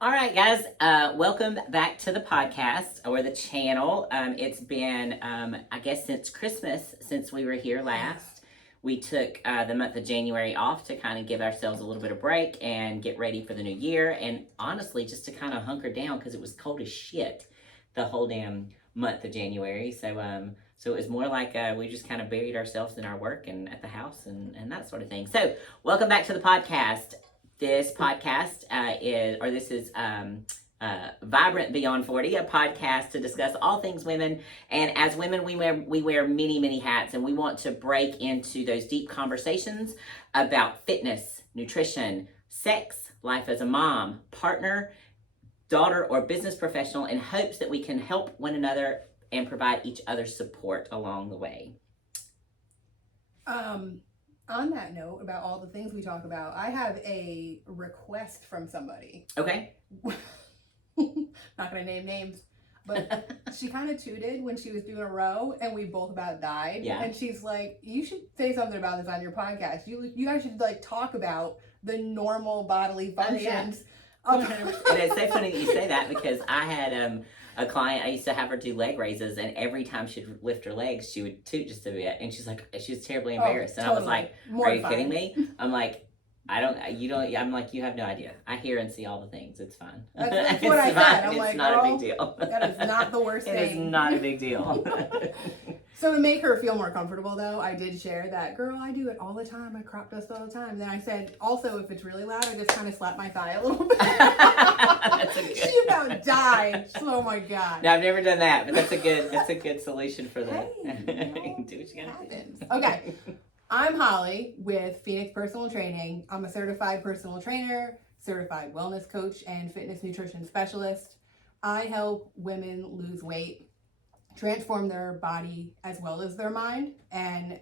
All right, guys, welcome back to the podcast or the channel. It's been, I guess, since Christmas, since we were here last. We took the month of January off to kind of give ourselves a little bit of break and get ready for the new year. And honestly, just to kind of hunker down because it was cold as shit the whole damn month of January. So it was more like we just kind of buried ourselves in our work and at the house and that sort of thing. So welcome back to the podcast. This podcast is Vibrant Beyond 40, a podcast to discuss all things women. And as women, we wear many, many hats, and we want to break into those deep conversations about fitness, nutrition, sex, life as a mom, partner, daughter, or business professional in hopes that we can help one another and provide each other support along the way. On that note, about all the things we talk about, I have a request from somebody. Okay. Not gonna name names, but she kind of tooted when she was doing a row, and we both about died. Yeah. And she's like, "You should say something about this on your podcast. You guys should like talk about the normal bodily functions." And it's so funny that you say that because I had a client, I used to have her do leg raises, and every time she'd lift her legs, she would toot just a bit, and she was terribly embarrassed. And totally. I was like, "Are you kidding me?" I'm like, I'm like, you have no idea. I hear and see all the things. It's fine. That's what I said. I'm like, it's not a big deal. That is not the worst thing. It is not a big deal. So to make her feel more comfortable, though, I did share that, girl, I do it all the time. I crop dust all the time. Then I said, also, if it's really loud, I just kind of slap my thigh a little bit. She about died. Oh my God. No, I've never done that, but that's a good solution for that. Hey, do what you gotta do. Okay. I'm Holly with Phoenix Personal Training. I'm a certified personal trainer, certified wellness coach, and fitness nutrition specialist. I help women lose weight, transform their body as well as their mind, and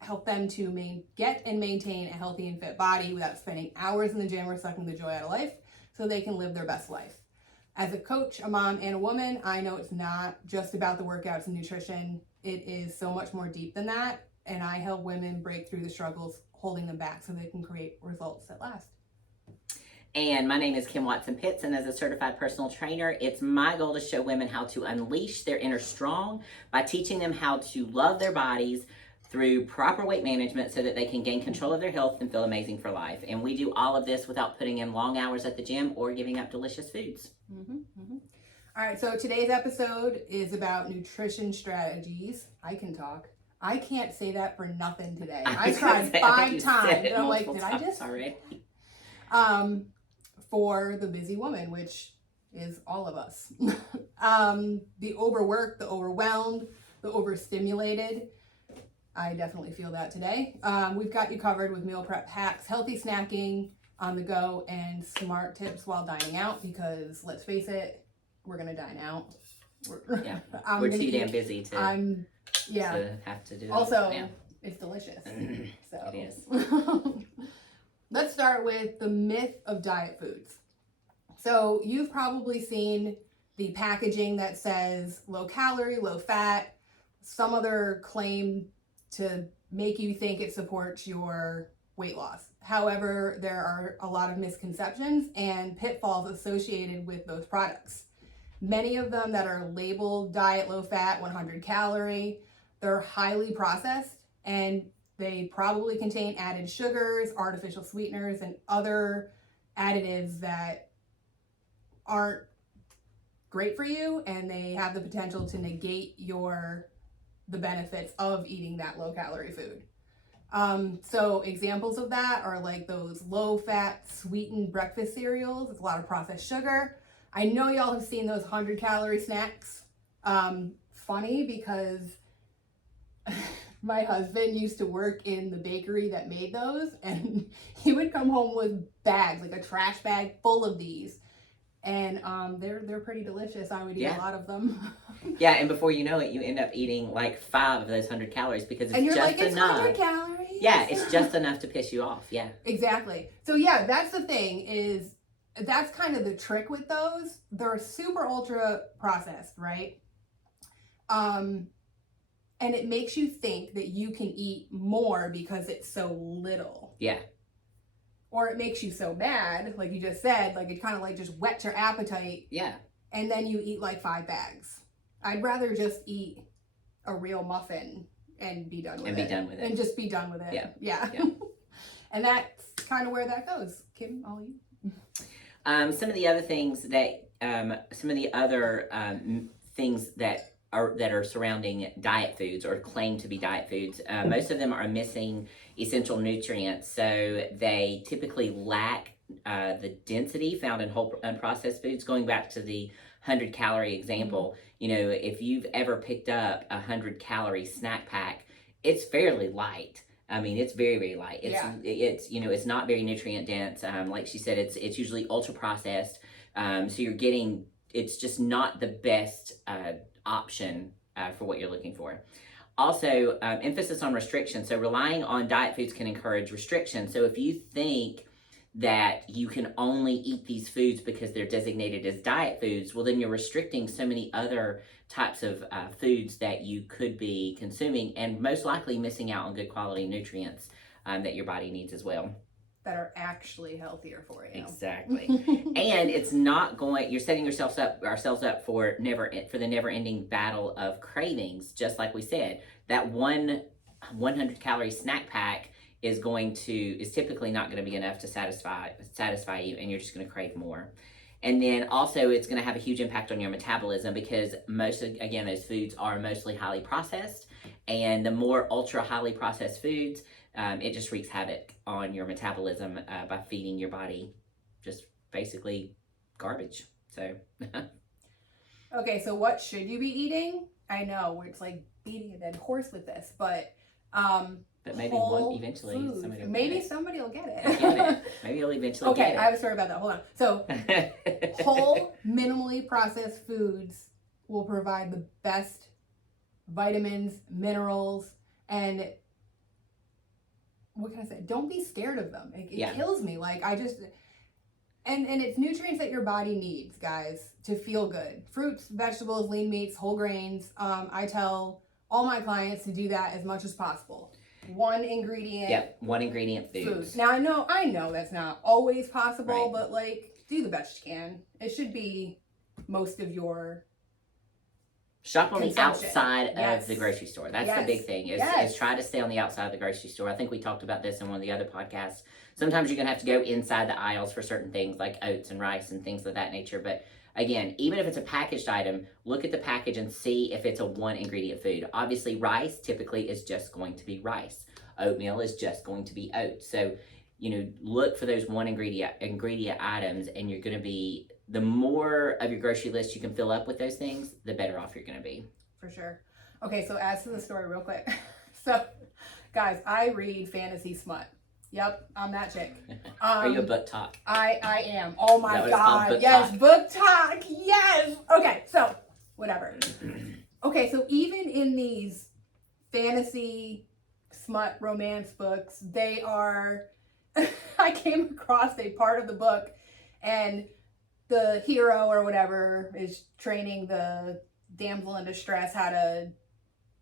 help them to get and maintain a healthy and fit body without spending hours in the gym or sucking the joy out of life so they can live their best life. As a coach, a mom, and a woman, I know it's not just about the workouts and nutrition. It is so much more deep than that, and I help women break through the struggles holding them back so they can create results that last. And my name is Kim Watson-Pitts, and as a certified personal trainer, it's my goal to show women how to unleash their inner strong by teaching them how to love their bodies through proper weight management so that they can gain control of their health and feel amazing for life. And we do all of this without putting in long hours at the gym or giving up delicious foods. All right, so today's episode is about nutrition strategies. I can talk. I can't say that for nothing today. I tried 5 times, and I'm like, did I just? Already. For the busy woman, which is all of us. The overworked, the overwhelmed, the overstimulated. I definitely feel that today. We've got you covered with meal prep hacks, healthy snacking on the go, and smart tips while dining out, because let's face it, we're gonna dine out. We're too damn busy to have to do also, that. it's delicious. So It is. Let's start with the myth of diet foods. So you've probably seen the packaging that says low calorie, low fat, some other claim to make you think it supports your weight loss. However, there are a lot of misconceptions and pitfalls associated with those products. Many of them that are labeled diet low fat, 100 calorie, they're highly processed, and they probably contain added sugars, artificial sweeteners, and other additives that aren't great for you, and they have the potential to negate the benefits of eating that low calorie food. So examples of that are like those low fat sweetened breakfast cereals with a lot of processed sugar. I know y'all have seen those 100 calorie snacks. Funny because my husband used to work in the bakery that made those, and he would come home with bags, like a trash bag full of these. And they're pretty delicious. I would eat a lot of them. Yeah, and before you know it, you end up eating like 5 of those 100 calories because it's just like, it's enough. 100 calories. Yeah, it's just enough to piss you off. Yeah. Exactly. So yeah, that's the thing, that's kind of the trick with those. They're super ultra processed, right? And it makes you think that you can eat more because it's so little. Yeah. or it makes you so mad, like you just said, like it kind of like just whets your appetite. Yeah. And then you eat like 5 bags. I'd rather just eat a real muffin and be done with it. And just be done with it. Yeah. And that's kind of where that goes. Kim, all you. Some of the other things that, things that are surrounding diet foods or claim to be diet foods, most of them are missing essential nutrients. So they typically lack the density found in whole unprocessed foods. Going back to the 100-calorie example, you know, if you've ever picked up a 100-calorie snack pack, it's fairly light. I mean, it's very, very light. It's you know, it's not very nutrient dense. Like she said, it's usually ultra processed. So you're getting, it's just not the best option for what you're looking for. Also, emphasis on restriction. So relying on diet foods can encourage restriction. So if you think that you can only eat these foods because they're designated as diet foods, well, then you're restricting so many other types of foods that you could be consuming, and most likely missing out on good quality nutrients that your body needs as well. That are actually healthier for you. Exactly. And it's not going, you're setting ourselves up for the never-ending battle of cravings. Just like we said, that 100-calorie snack pack is typically not going to be enough to satisfy you, and you're just going to crave more. And then also it's going to have a huge impact on your metabolism, because those foods are mostly highly processed, and the more ultra highly processed foods, it just wreaks havoc on your metabolism by feeding your body just basically garbage. So okay, so what should you be eating? I know it's like beating a dead horse with this, but maybe somebody will get it. Maybe you'll eventually get it. Okay, I have a story about that. Hold on. So, whole, minimally processed foods will provide the best vitamins, minerals, and what can I say? Don't be scared of them. It kills me. Like, and it's nutrients that your body needs, guys, to feel good. Fruits, vegetables, lean meats, whole grains. I tell all my clients to do that as much as possible. One ingredient foods. Now I know that's not always possible, but like, do the best you can. It should be most of your shop on the outside of the grocery store. That's the big thing, is try to stay on the outside of the grocery store. I think we talked about this in one of the other podcasts. Sometimes you're going to have to go inside the aisles for certain things like oats and rice and things of that nature. But again, even if it's a packaged item, look at the package and see if it's a one ingredient food. Obviously, rice typically is just going to be rice. Oatmeal is just going to be oats. So, you know, look for those one ingredient items, and you're going to be, the more of your grocery list you can fill up with those things, the better off you're going to be. For sure. Okay, so as to the story real quick. So, guys, I read fantasy smut. Yep, I'm that chick. Are you a book talk? I am. Oh my God. Yes, book talk. Yes. Okay, so whatever. Okay, so even in these fantasy smut romance books, they are, I came across a part of the book, and the hero or whatever is training the damsel in distress how to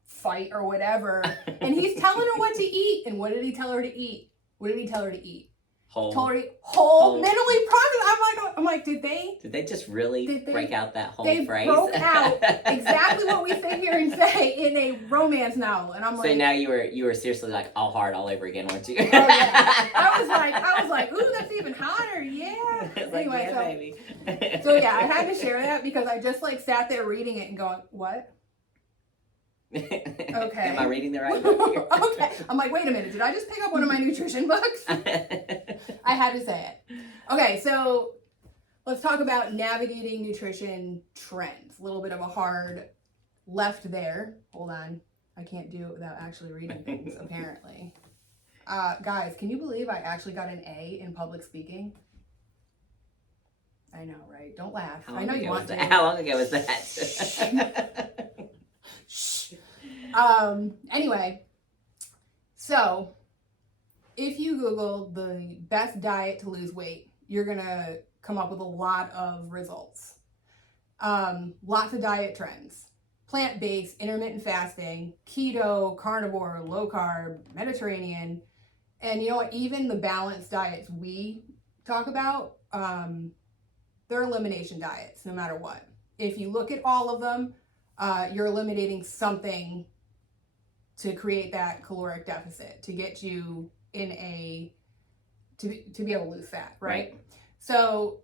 fight or whatever, and he's telling her what to eat. And what did he tell her to eat? What did he tell her to eat? Whole minimally processed. I'm like, did they just really break out that whole phrase? They broke out exactly what we sit here and say in a romance novel, and I'm like. So now you were seriously like all hard all over again, weren't you? Oh yeah. I was like, ooh, that's even hotter. Yeah. Anyway, baby. So yeah, I had to share that because I just like sat there reading it and going, what? Okay. Am I reading the right book here? Okay. I'm like, wait a minute. Did I just pick up one of my nutrition books? I had to say it. Okay, so let's talk about navigating nutrition trends. A little bit of a hard left there. Hold on. I can't do it without actually reading things, apparently. Guys, can you believe I actually got an A in public speaking? I know, right? Don't laugh. I know you want to. How long ago was that? Anyway, so if you Google the best diet to lose weight, you're gonna come up with a lot of results. Lots of diet trends: plant-based, intermittent fasting, keto, carnivore, low carb, Mediterranean, And you know what? Even the balanced diets we talk about, they're elimination diets no matter what. If you look at all of them, you're eliminating something to create that caloric deficit, to get you in to be able to lose fat, right? So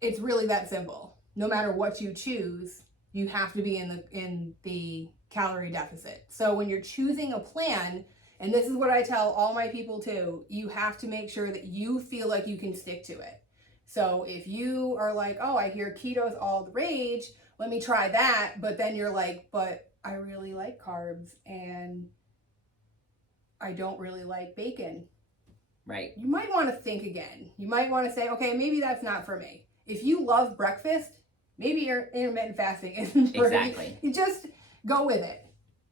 it's really that simple. No matter what you choose, you have to be in the calorie deficit. So when you're choosing a plan, and this is what I tell all my people too, you have to make sure that you feel like you can stick to it. So if you are like, oh, I hear keto's all the rage, let me try that. But then you're like, but I really like carbs and I don't really like bacon. Right. You might want to think again. You might want to say, okay, maybe that's not for me. If you love breakfast, maybe your intermittent fasting isn't for Exactly. you. Just go with it.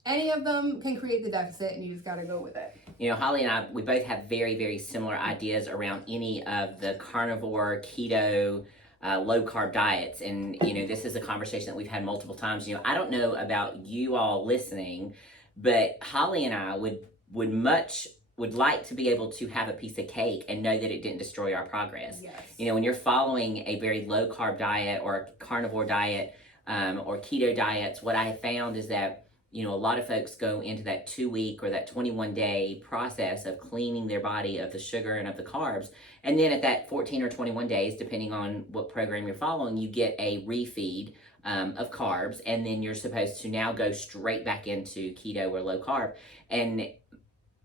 Any of them can create the deficit and you just got to go with it. You know, Holly and I, we both have very, very similar ideas around any of the carnivore, keto, low carb diets. And, you know, this is a conversation that we've had multiple times. You know, I don't know about you all listening, but Holly and I would like to be able to have a piece of cake and know that it didn't destroy our progress. Yes. You know, when you're following a very low carb diet or a carnivore diet or keto diets, what I have found is that, you know, a lot of folks go into that 2-week or that 21-day process of cleaning their body of the sugar and of the carbs. And then at that 14 or 21 days, depending on what program you're following, you get a refeed of carbs. And then you're supposed to now go straight back into keto or low carb. And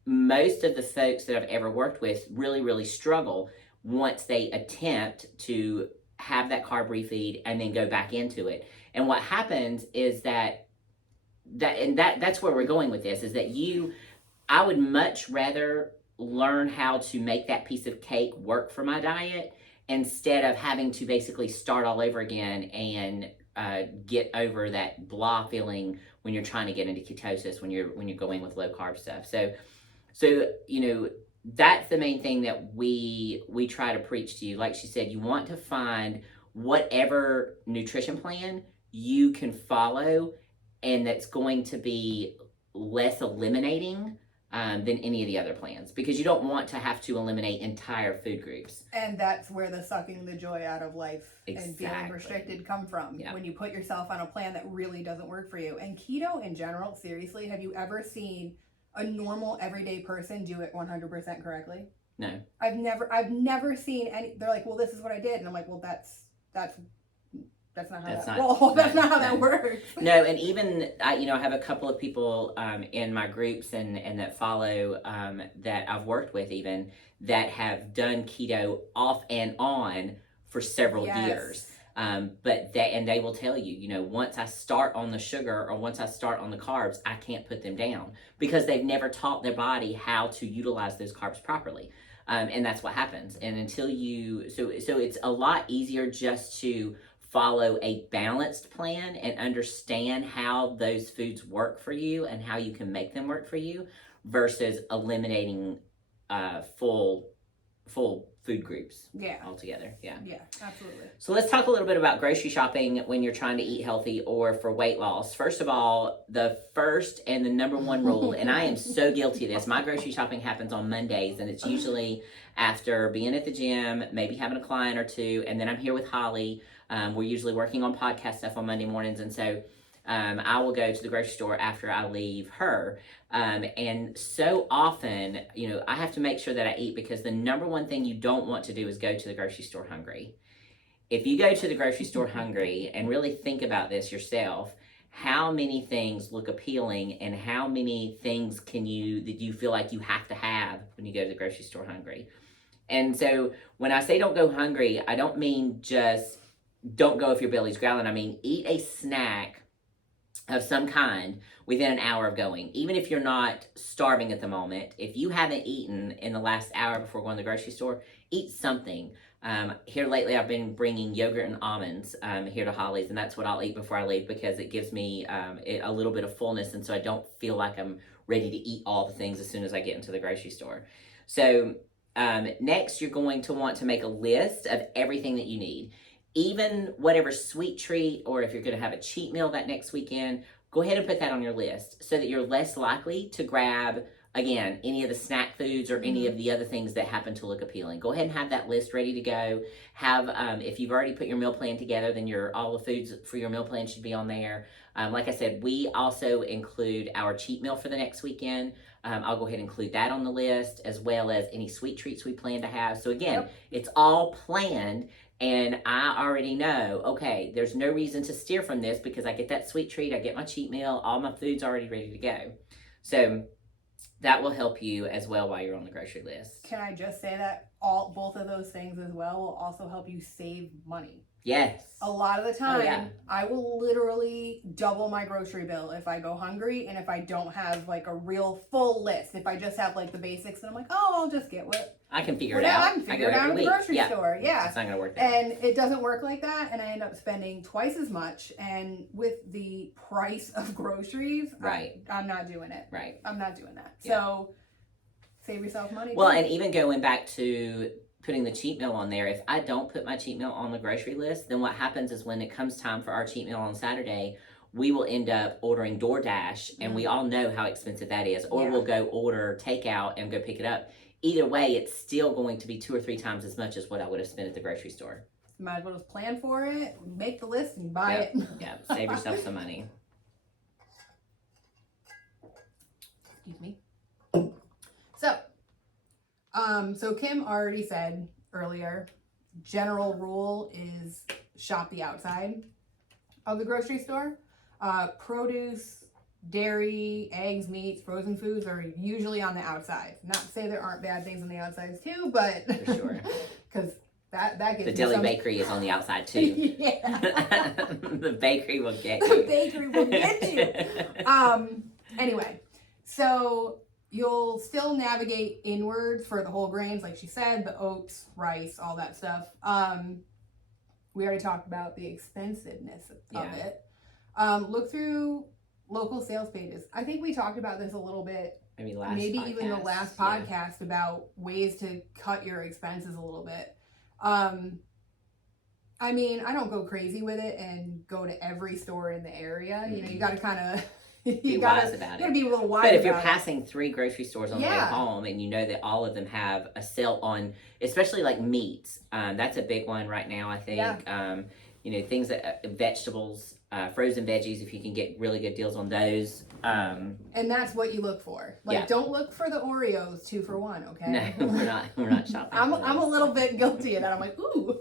most of the folks that I've ever worked with really, really struggle once they attempt to have that carb refeed and then go back into it. And what happens is that's where we're going with this, is that I would much rather learn how to make that piece of cake work for my diet instead of having to basically start all over again and get over that blah feeling when you're trying to get into ketosis, when you're going with low carb stuff. So, you know, that's the main thing that we try to preach to you. Like she said, you want to find whatever nutrition plan you can follow and that's going to be less eliminating than any of the other plans, because you don't want to have to eliminate entire food groups. And that's where the sucking the joy out of life Exactly. and feeling restricted come from. Yeah. When you put yourself on a plan that really doesn't work for you. And keto in general, seriously, have you ever seen a normal everyday person do it 100% correctly? No. I've never seen any. They're like, well, this is what I did, and I'm like, well, that's not how that's not how that works. No, and even I have a couple of people in my groups and that follow that I've worked with even that have done keto off and on for several years. But they will tell you, once I start on the sugar or once I start on the carbs, I can't put them down because they've never taught their body how to utilize those carbs properly. And that's what happens. And until so it's a lot easier just to follow a balanced plan and understand how those foods work for you and how you can make them work for you versus eliminating full food groups altogether. Yeah, absolutely. So let's talk a little bit about grocery shopping when you're trying to eat healthy or for weight loss. First of all, the first and the number one rule, and I am so guilty of this, my grocery shopping happens on Mondays, and it's usually after being at the gym, maybe having a client or two, and then I'm here with Holly. We're usually working on podcast stuff on Monday mornings, and so I will go to the grocery store after I leave her. And so often, I have to make sure that I eat, because the number one thing you don't want to do is go to the grocery store hungry. If you go to the grocery store hungry and really think about this yourself, how many things look appealing and how many things that you feel like you have to have when you go to the grocery store hungry? And so when I say don't go hungry, I don't mean just don't go if your belly's growling. I mean, eat a snack of some kind within an hour of going. Even if you're not starving at the moment, if you haven't eaten in the last hour before going to the grocery store, eat something. Here lately, I've been bringing yogurt and almonds here to Holly's, and that's what I'll eat before I leave because it gives me a little bit of fullness, and so I don't feel like I'm ready to eat all the things as soon as I get into the grocery store. So next, you're going to want to make a list of everything that you need. Even whatever sweet treat, or if you're going to have a cheat meal that next weekend, go ahead and put that on your list so that you're less likely to grab again, any of the snack foods or any of the other things that happen to look appealing. Go ahead and have that list ready to go. Have, if you've already put your meal plan together, then all the foods for your meal plan should be on there. Like I said, we also include our cheat meal for the next weekend. I'll go ahead and include that on the list, as well as any sweet treats we plan to have. So again, it's all planned, and I already know, okay, there's no reason to steer from this because I get that sweet treat, I get my cheat meal, all my food's already ready to go. So that will help you as well while you're on the grocery list. Can I just say that both of those things as well will also help you save money? Yes. A lot of the time, I will literally double my grocery bill if I go hungry and if I don't have like a real full list. If I just have like the basics and I'm like, oh, I'll just get what I can figure it out. I can figure it out at the grocery store. Yeah. It's not going to work that way. And it doesn't work like that. And I end up spending twice as much. And with the price of groceries, I'm not doing it. Right. I'm not doing that. Yeah. So save yourself money. Well, and even going back to putting the cheat meal on there, if I don't put my cheat meal on the grocery list, then what happens is when it comes time for our cheat meal on Saturday, we will end up ordering DoorDash, and we all know how expensive that is. Or we'll go order takeout and go pick it up. Either way, it's still going to be 2 or 3 times as much as what I would have spent at the grocery store. Might as well just plan for it, make the list, and buy it. Yeah, save yourself some money. Excuse me. So Kim already said earlier, general rule is shop the outside of the grocery store. Produce, dairy, eggs, meats, frozen foods are usually on the outside. Not to say there aren't bad things on the outsides too, but for sure, because that gets the deli bakery is on the outside too. Yeah, the bakery will get you. The bakery will get you. Anyway, so you'll still navigate inwards for the whole grains, like she said, the oats, rice, all that stuff. We already talked about the expensiveness of it. Look through local sales pages. I think we talked about this a little bit, maybe even the last podcast, about ways to cut your expenses a little bit. I mean, I don't go crazy with it and go to every store in the area. You know, you got to kind of be wise about it. You gotta be a little wise. But if you're passing 3 grocery stores on the way home, and you know that all of them have a sale on, especially like meats, that's a big one right now. I think. You know, things that vegetables, frozen veggies, if you can get really good deals on those. And that's what you look for. Like, don't look for the Oreos 2 for $1. Okay. No, we're not shopping. I'm a little bit guilty of that. I'm like, ooh.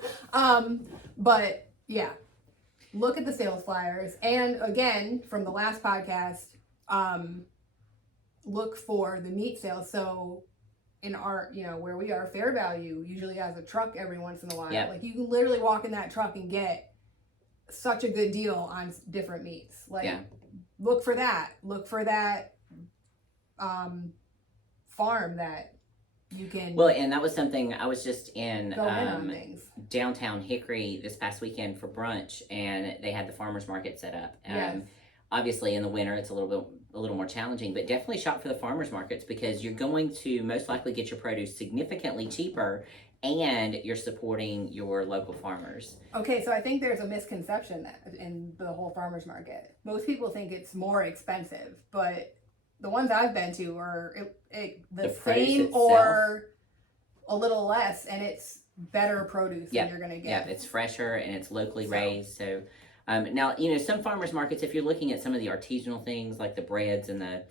But yeah. Look at the sales flyers. And again, from the last podcast, look for the meat sales. So in our, where we are, Fair Value usually has a truck every once in a while. Like, you can literally walk in that truck and get such a good deal on different meats. Like, look for that. Look for that farm that you can. Well, and that was something, I was just in on things. Downtown Hickory this past weekend for brunch, and they had the farmers market set up. Obviously in the winter it's a little more challenging, but definitely shop for the farmers markets, because you're going to most likely get your produce significantly cheaper, and you're supporting your local farmers. Okay, so I think there's a misconception that in the whole farmers market. Most people think it's more expensive, but the ones I've been to are the same or a little less, and it's better produce than you're going to get. Yeah, it's fresher and it's locally raised. So now, some farmers markets, if you're looking at some of the artisanal things like the breads and the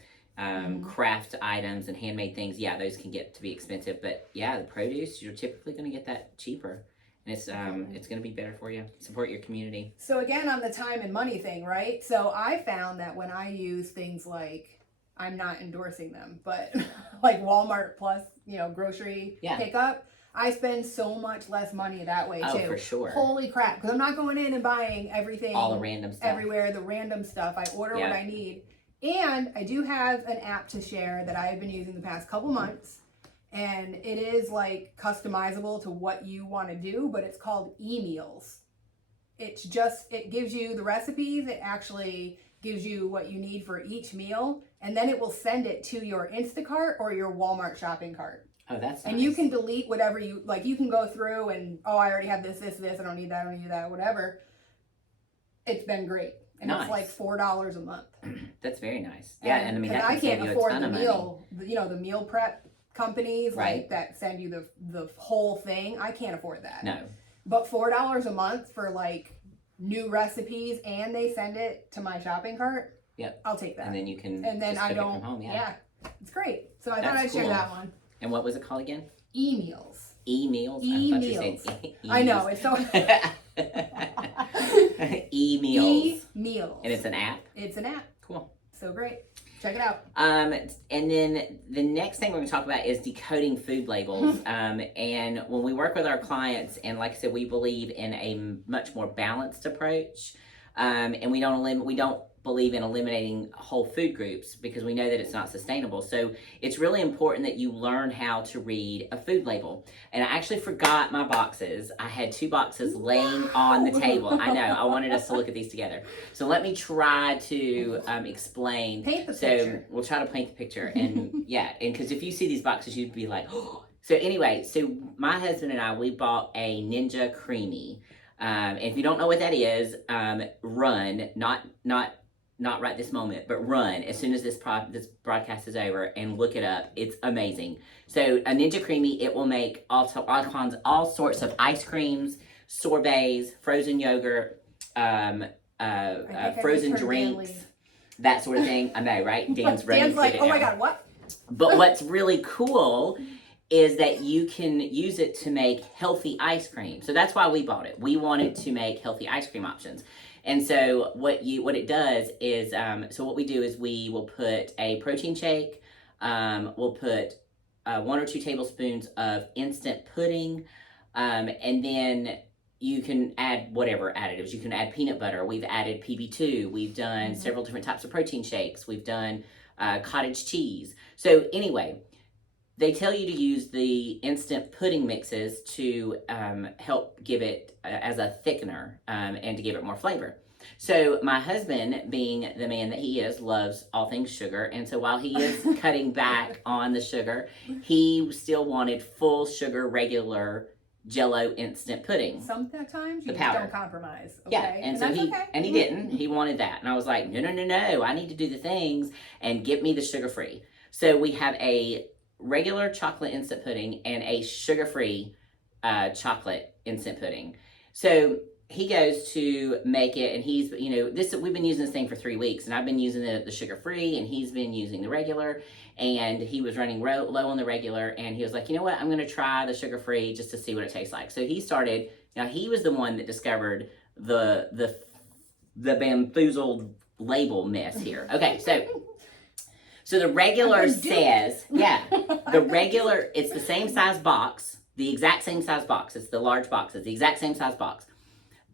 craft items and handmade things, those can get to be expensive. But the produce, you're typically going to get that cheaper. And it's going to be better for you. Support your community. So again, on the time and money thing, right? So I found that when I use things like, I'm not endorsing them, but like Walmart Plus, grocery pickup, I spend so much less money that way too. Oh, for sure. Holy crap. Because I'm not going in and buying everything. All the random stuff. Everywhere, the random stuff. I order what I need. And I do have an app to share that I've been using the past couple months. And it is like customizable to what you want to do, but it's called e-meals. It gives you the recipes. It actually gives you what you need for each meal. And then it will send it to your Instacart or your Walmart shopping cart. Oh, that's nice. And you can delete whatever you, like, you can go through and, I already have this, I don't need that, whatever. It's been great. And Nice. it's like $4 a month. That's very nice. Yeah, and I mean, that I can save can't you a afford ton the of money. meal, the meal prep companies Right. like that send you the whole thing. I can't afford that. No. But $4 a month for like new recipes, and they send it to my shopping cart. Yep. I'll take that. And then you can And then just I cook it don't. from home. Yeah, it's great. So I thought That's I'd share cool. that one. And what was it called again? E-meals. E-meals? E-meals. I know, it's so. E-meals. E-meals. And it's an app? It's an app. Cool. So great. Check it out. And then the next thing we're going to talk about is decoding food labels. And when we work with our clients, and like I said, we believe in a much more balanced approach. And we don't believe in eliminating whole food groups because we know that it's not sustainable. So it's really important that you learn how to read a food label. And I actually forgot my boxes. I had 2 boxes laying on the table. I know. I wanted us to look at these together. So let me try to explain. Paint the picture. So we'll try to paint the picture. And yeah, and because if you see these boxes, you'd be like, oh. So anyway, so my husband and I, we bought a Ninja Creamy. And if you don't know what that is, run, not right this moment, but run as soon as this broadcast is over and look it up. It's amazing. So a Ninja Creamy, it will make all sorts of ice creams, sorbets, frozen yogurt, frozen drinks, that sort of thing. I know, right? Dan's ready. Dan's like, oh my God, what? But what's really cool is that you can use it to make healthy ice cream. So that's why we bought it. We wanted to make healthy ice cream options. And so what it does is, so what we do is we will put a protein shake, we'll put 1 or 2 tablespoons of instant pudding, and then you can add whatever additives. You can add peanut butter. We've added PB2. We've done several different types of protein shakes. We've done cottage cheese. So anyway, they tell you to use the instant pudding mixes to help give it as a thickener and to give it more flavor. So my husband, being the man that he is, loves all things sugar. And so while he is cutting back on the sugar, he still wanted full sugar, regular Jell-O instant pudding. Sometimes you The just powder. don't compromise. Okay? Yeah, and so that's he okay. and he didn't. He wanted that, and I was like, no. I need to do the things and get me the sugar-free. So we have a regular chocolate instant pudding and a sugar-free chocolate instant pudding. So he goes to make it, and he's, we've been using this thing for 3 weeks, and I've been using the sugar-free, and he's been using the regular, and he was running low on the regular, and he was like, you know what, I'm going to try the sugar-free just to see what it tastes like. So he started, now he was the one that discovered the bamboozled label mess here. Okay, so the regular says, the regular, it's the same size box, the exact same size box. It's the large box. It's the exact same size box.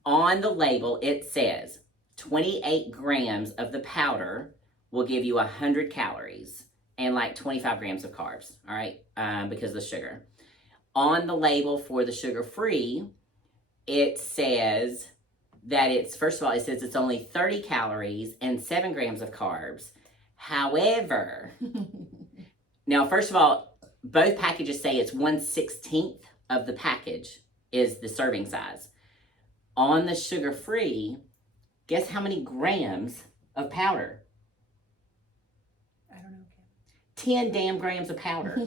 On the label, it says 28 grams of the powder will give you 100 calories and like 25 grams of carbs, all right, because of the sugar. On the label for the sugar-free, it says that it says it's only 30 calories and 7 grams of carbs. However, now, first of all, both packages say it's 1/16 of the package is the serving size. On the sugar-free, guess how many grams of powder? I don't know. 10 damn grams of powder.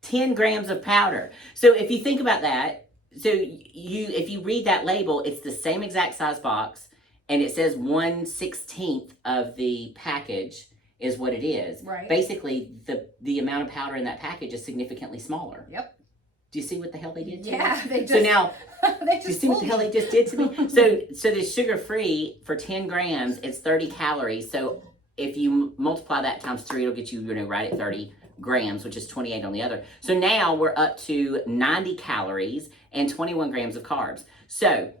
10 grams of powder. So if you think about that, if you read that label, it's the same exact size box, and it says 1/16 of the package is what it is. Right. Basically, the amount of powder in that package is significantly smaller. Yep. Do you see what the hell they did to me? Yeah, they just. So now, they do you see what the hell they just did to me? So the sugar-free for 10 grams, it's 30 calories. So if you multiply that times 3, it'll get you, right at 30 grams, which is 28 on the other. So now we're up to 90 calories and 21 grams of carbs. So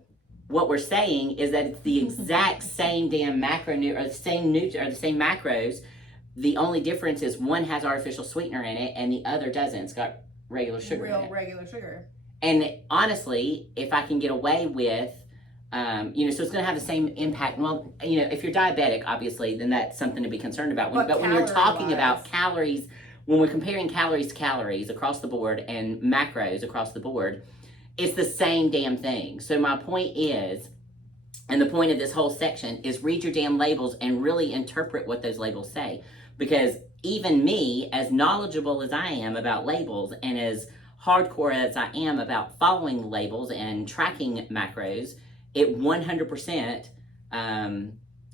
what we're saying is that it's the exact same damn the same macros. The only difference is one has artificial sweetener in it and the other doesn't. It's got regular sugar in it. Regular sugar. And honestly, if I can get away with, so it's going to have the same impact. Well, if you're diabetic, obviously, then that's something to be concerned about. But when you're talking about calories, when we're comparing calories to calories across the board and macros across the board, it's the same damn thing. So my point is And the point of this whole section is read your damn labels and really interpret what those labels say. Because even me, as knowledgeable as I am about labels and as hardcore as I am about following labels and tracking macros, it 100%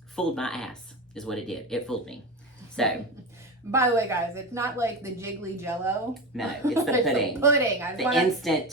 fooled my ass, is what it did. It fooled me. So... By the way, guys, it's not like the jiggly jello. No, it's the pudding. The pudding. The instant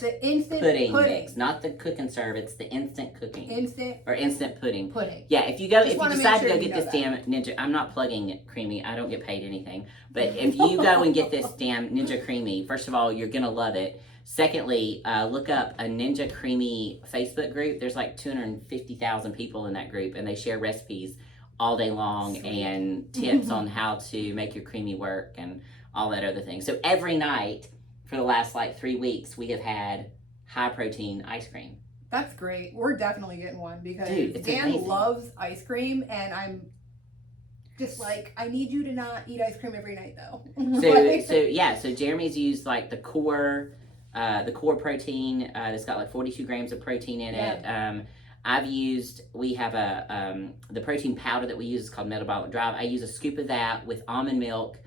pudding pudding mix, not the cook and serve. It's the instant cooking. Instant pudding. Pudding. Yeah, if you decide to go get this damn Ninja, I'm not plugging Creamy. I don't get paid anything. But if you go and get this damn Ninja Creamy, first of all, you're gonna love it. Secondly, look up a Ninja Creamy Facebook group. There's like 250,000 people in that group, and they share recipes all day long. Sweet. And tips on how to make your creamy work and all that other thing. So every night for the last like 3 weeks, we have had high protein ice cream. That's great. We're definitely getting one because Dan loves ice cream, and I'm just like, I need you to not eat ice cream every night though. So Jeremy's used like the core protein that's got like 42 grams of protein in it. We have the protein powder that we use is called Metabolic Drive. I use a scoop of that with almond milk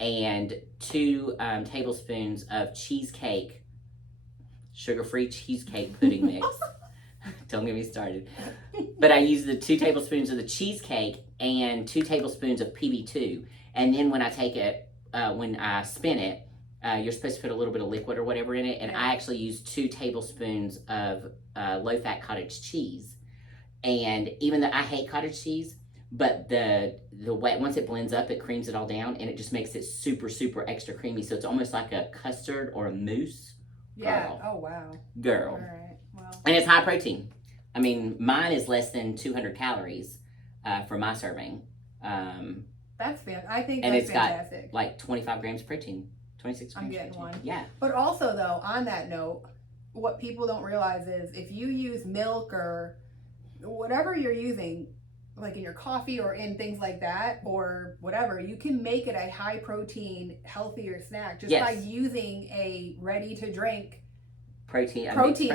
and 2 tablespoons of cheesecake, sugar-free cheesecake pudding mix. Don't get me started. But I use the 2 tablespoons of the cheesecake and 2 tablespoons of PB2. And then when I take it, when I spin it, you're supposed to put a little bit of liquid or whatever in it. And I actually use 2 tablespoons of low-fat cottage cheese. And even though I hate cottage cheese, but the way, once it blends up, it creams it all down, and it just makes it super, super extra creamy. So it's almost like a custard or a mousse. Yeah. Girl. Oh, wow. Girl. All right. Well. And it's high protein. I mean, mine is less than 200 calories for my serving. That's fantastic. I think and that's fantastic. Got like 25 grams of protein. 26 grams. I'm getting one. Yeah. But also, though, on that note, what people don't realize is if you use milk or whatever you're using, like in your coffee or in things like that or whatever, you can make it a high protein, healthier snack just by using a ready to drink protein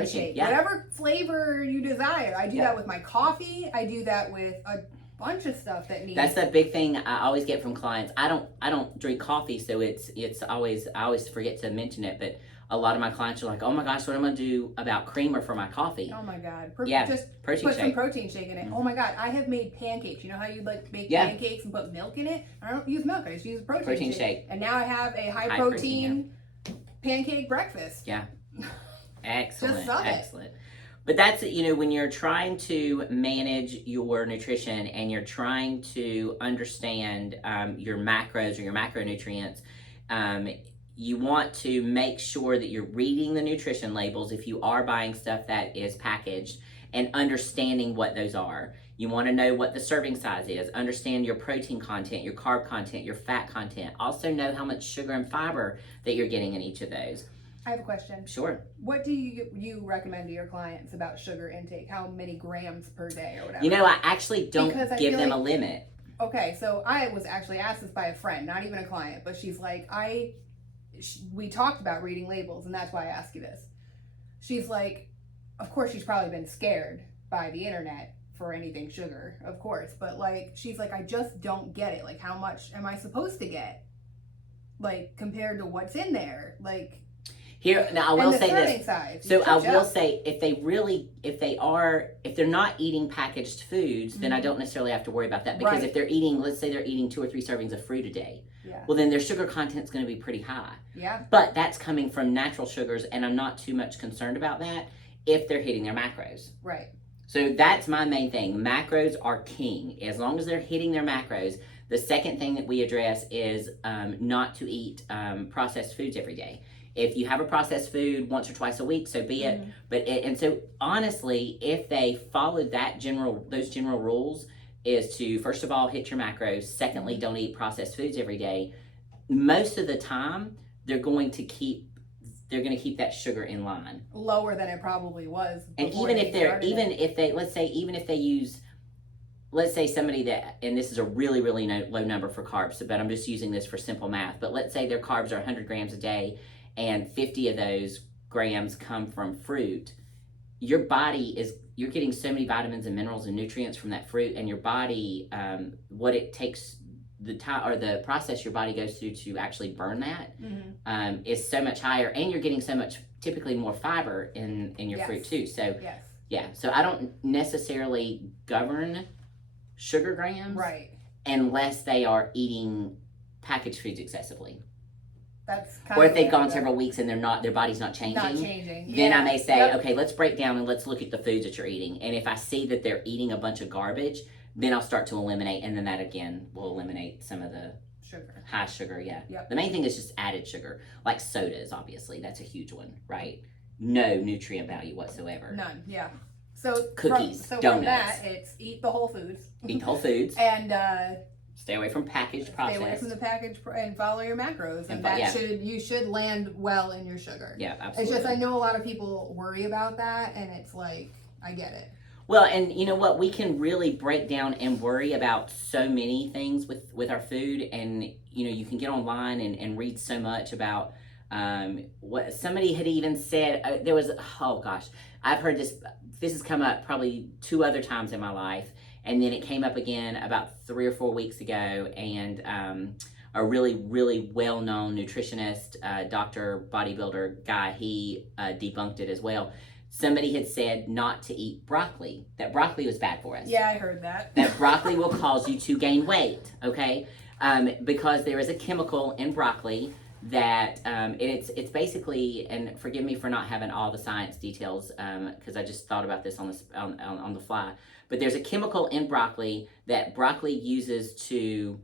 shake. Yeah. Whatever flavor you desire. I do that with my coffee. I do that with a bunch of stuff that needs. That's the big thing I always get from clients. I don't drink coffee, so it's always, I always forget to mention it, but a lot of my clients are like, oh my gosh, what am I going to do about creamer for my coffee? Oh my God. Just put some protein shake in it. Mm-hmm. Oh my God. I have made pancakes. You know how you like make pancakes and put milk in it? I don't use milk. I just use protein shake. And now I have a high protein pancake breakfast. Yeah. Excellent. Just suck Excellent. It. But that's, when you're trying to manage your nutrition and you're trying to understand your macros or your macronutrients, you want to make sure that you're reading the nutrition labels if you are buying stuff that is packaged and understanding what those are. You want to know what the serving size is, understand your protein content, your carb content, your fat content. Also know how much sugar and fiber that you're getting in each of those. I have a question. Sure. What do you recommend to your clients about sugar intake? How many grams per day or whatever? I actually don't give them a limit. Okay, so I was actually asked this by a friend, not even a client, but she's like, we talked about reading labels, and that's why I ask you this. She's like, of course she's probably been scared by the internet for anything sugar, of course, but like, she's like, I just don't get it. Like, how much am I supposed to get? Like, compared to what's in there? Like, here, now I will say this. Size, so I will say, if they're not eating packaged foods, then I don't necessarily have to worry about that. Because if they're eating, let's say they're eating 2 or 3 servings of fruit a day, well then their sugar content's going to be pretty high. Yeah. But that's coming from natural sugars, and I'm not too much concerned about that if they're hitting their macros. Right. So that's my main thing. Macros are king. As long as they're hitting their macros. The second thing that we address is not to eat processed foods every day. If you have a processed food once or twice a week, so be it. But and so honestly, if they followed those general rules, is to first of all hit your macros. Secondly, don't eat processed foods every day. Most of the time, they're going to keep that sugar in line, lower than it probably was. And even if they use, let's say somebody that, and this is a really, really low number for carbs, but I'm just using this for simple math. But let's say their carbs are 100 grams a day, and 50 of those grams come from fruit. your body you're getting so many vitamins and minerals and nutrients from that fruit, and your body, what it takes, the time or the process your body goes through to actually burn that, is so much higher, and you're getting so much, typically more fiber in your fruit too. So so I don't necessarily govern sugar grams, right, unless they are eating packaged foods excessively. That's kind or of if they've gone several weeks and their body's not changing. Not changing. Then I may say, okay, let's break down and let's look at the foods that you're eating. And if I see that they're eating a bunch of garbage, then I'll start to eliminate, and then that again will eliminate some of the sugar. High sugar, yeah. Yep. The main thing is just added sugar, like sodas. Obviously, that's a huge one, right? No nutrient value whatsoever. None. Yeah. So cookies, donuts. From that, it's eat the whole foods. Eat whole foods. And stay away from packaged processed. Stay away from the package and follow your macros, and that you should land well in your sugar. Yeah, absolutely. It's just, I know a lot of people worry about that, and it's like, I get it. Well, and you know what? We can really break down and worry about so many things with our food, and you can get online and read so much about what somebody had even said. There was, oh gosh, I've heard this has come up probably 2 other times in my life, and then it came up again about 3 or 4 weeks ago, and a really, really well-known nutritionist, doctor, bodybuilder guy, he debunked it as well. Somebody had said not to eat broccoli, that broccoli was bad for us. Yeah, I heard that. That broccoli will cause you to gain weight, okay? Because there is a chemical in broccoli that it's basically, and forgive me for not having all the science details, because I just thought about this on the fly, but there's a chemical in broccoli that broccoli uses to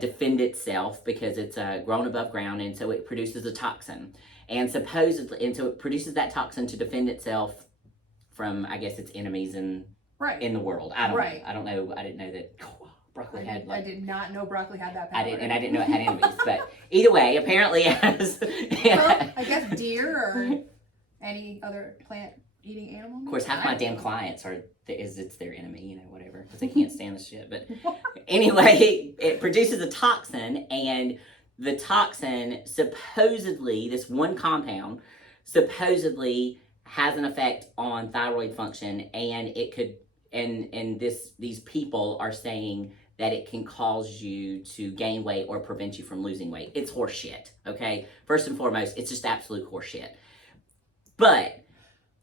defend itself because it's grown above ground, and so it produces a toxin. And so it produces that toxin to defend itself from, I guess, its enemies in the world. I don't know. I don't know. I didn't know that broccoli had. I did not know broccoli had that power. I didn't know it had enemies. But either way, apparently it has. Well, I guess deer or any other plant-eating animal. Of course, half my damn clients it's their enemy, whatever, because they can't stand the shit. But anyway, it produces a toxin, and the toxin supposedly, this one compound, supposedly has an effect on thyroid function, and it could, and these people are saying that it can cause you to gain weight or prevent you from losing weight. It's horse shit, okay? First and foremost, it's just absolute horse shit. But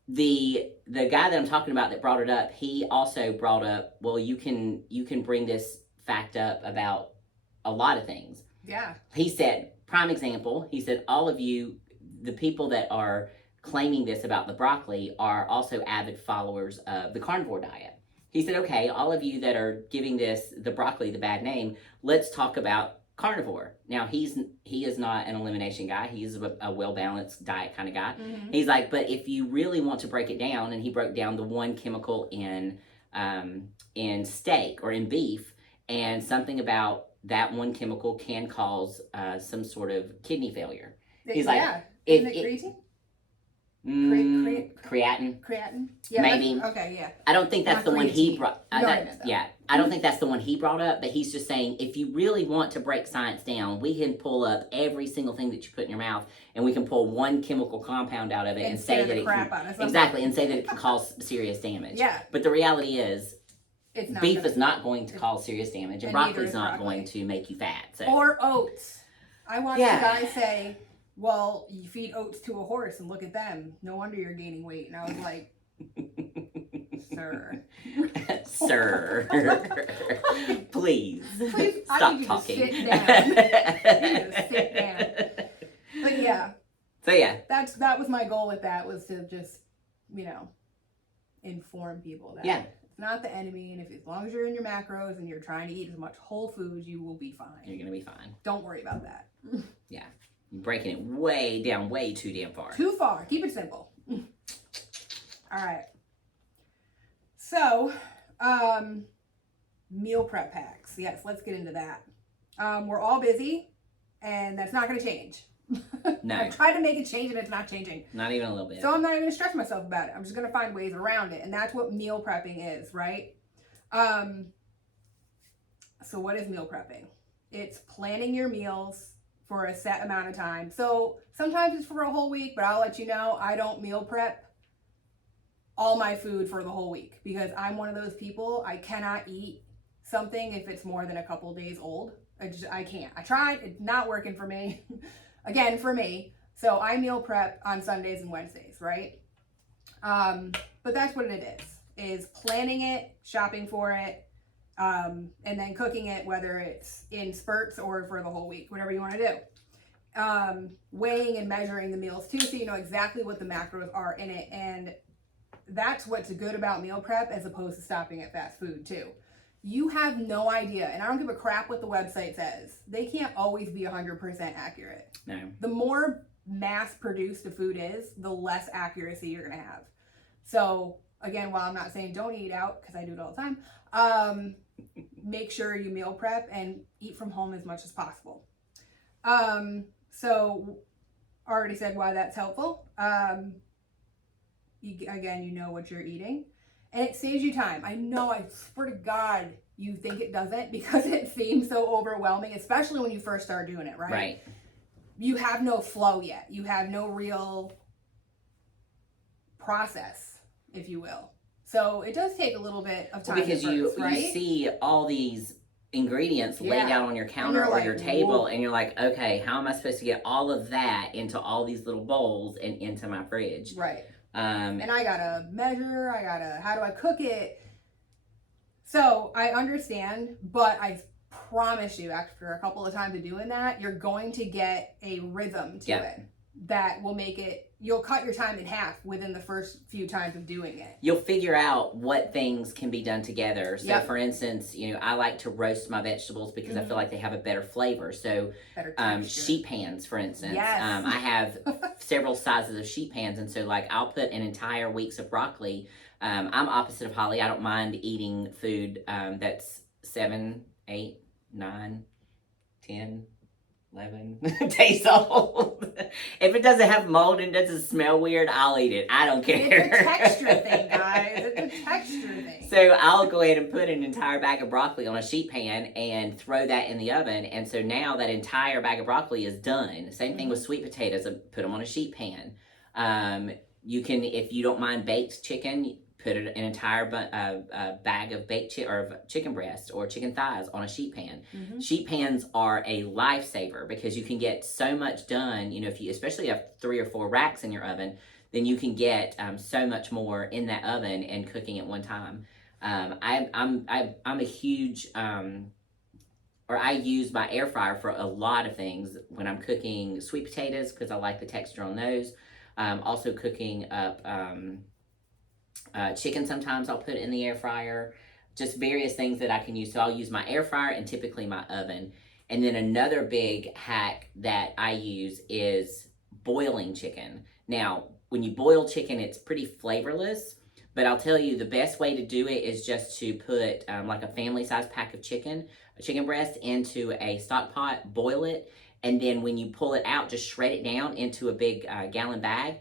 the guy that I'm talking about that brought it up, he also brought up, well, you can bring this fact up about a lot of things. Yeah. He said, prime example, he said, all of you, the people that are claiming this about the broccoli are also avid followers of the carnivore diet. He said, okay, all of you that are giving the broccoli the bad name, let's talk about carnivore. Now, he is not an elimination guy. He's a well-balanced diet kind of guy. Mm-hmm. He's like, but if you really want to break it down, and he broke down the one chemical in steak or in beef, and something about that one chemical can cause some sort of kidney failure. He's like, isn't it creatine? Creatine. Creatine? Yeah, maybe. Okay, yeah. I don't think that's the one he brought. I don't think that's the one he brought up, but he's just saying, if you really want to break science down, we can pull up every single thing that you put in your mouth, and we can pull one chemical compound out of it and say that it can, exactly, and say that it can cause serious damage. Yeah. But the reality is, beef is not going to cause cause serious damage, and broccoli is not going to make you fat. So. Or oats. I watched a guy say, well, you feed oats to a horse and look at them. No wonder you're gaining weight. And I was like, sir. Sir. Please stop I need talking. You to sit down. You need to sit down. But yeah. So yeah. That was my goal with that, was to just, inform people that it's not the enemy, and as long as you're in your macros and you're trying to eat as much whole foods, you will be fine. You're gonna be fine. Don't worry about that. Yeah. You're breaking it way too damn far. Too far. Keep it simple. All right. So, meal prep packs. Yes, let's get into that. We're all busy, and that's not going to change. No. I've tried to make it change, and it's not changing. Not even a little bit. So I'm not even going to stress myself about it. I'm just going to find ways around it, and that's what meal prepping is, right? So what is meal prepping? It's planning your meals for a set amount of time. So sometimes it's for a whole week, but I'll let you know, I don't meal prep all my food for the whole week, because I'm one of those people, I cannot eat something if it's more than a couple days old. I can't. I tried, it's not working for me. Again, for me. So I meal prep on Sundays and Wednesdays, right? But that's what it is planning it, shopping for it, and then cooking it, whether it's in spurts or for the whole week, whatever you want to do. Weighing and measuring the meals too, so you know exactly what the macros are in it. And that's what's good about meal prep as opposed to stopping at fast food too. You have no idea, and I don't give a crap what the website says. They can't always be 100% accurate. No. The more mass produced the food is, the less accuracy you're going to have. So again, while I'm not saying don't eat out, because I do it all the time, make sure you meal prep and eat from home as much as possible. So already said why that's helpful. Again, you know what you're eating, and it saves you time. I know, I swear to God, you think it doesn't, because it seems so overwhelming, especially when you first start doing it, right? Right. You have no flow yet. You have no real process, if you will. So it does take a little bit of time. Because you see all these ingredients laid out on your counter or your table, whoa, and you're like, okay, how am I supposed to get all of that into all these little bowls and into my fridge? Right. And I gotta measure, how do I cook it? So I understand, but I promise you, after a couple of times of doing that, you're going to get a rhythm to it that will make it, you'll cut your time in half within the first few times of doing it. You'll figure out what things can be done together. So for instance, you know, I like to roast my vegetables because I feel like they have a better flavor. So sheet pans, for instance. I have several sizes of sheet pans, and so like I'll put an entire week's of broccoli. I'm opposite of Holly. I don't mind eating food that's 7, 8, 9, 10, 11 days old. If it doesn't have mold and doesn't smell weird, I'll eat it. I don't care. It's a texture thing, guys. It's a texture thing. So I'll go ahead and put an entire bag of broccoli on a sheet pan and throw that in the oven. And so now that entire bag of broccoli is done. Same thing with sweet potatoes. I put them on a sheet pan. You can, if you don't mind baked chicken, put an entire bag of baked chicken breast or chicken thighs on a sheet pan. Sheet pans are a lifesaver because you can get so much done. You know, if you especially have 3 or 4 racks in your oven, then you can get so much more in that oven and cooking at one time. I'm a huge I use my air fryer for a lot of things when I'm cooking sweet potatoes because I like the texture on those. Also cooking up chicken, sometimes I'll put in the air fryer. Just various things that I can use. So I'll use my air fryer and typically my oven. And then another big hack that I use is boiling chicken. Now, when you boil chicken, it's pretty flavorless. But I'll tell you, the best way to do it is just to put like a family-sized pack of chicken breast into a stock pot, boil it, and then when you pull it out, just shred it down into a big gallon bag.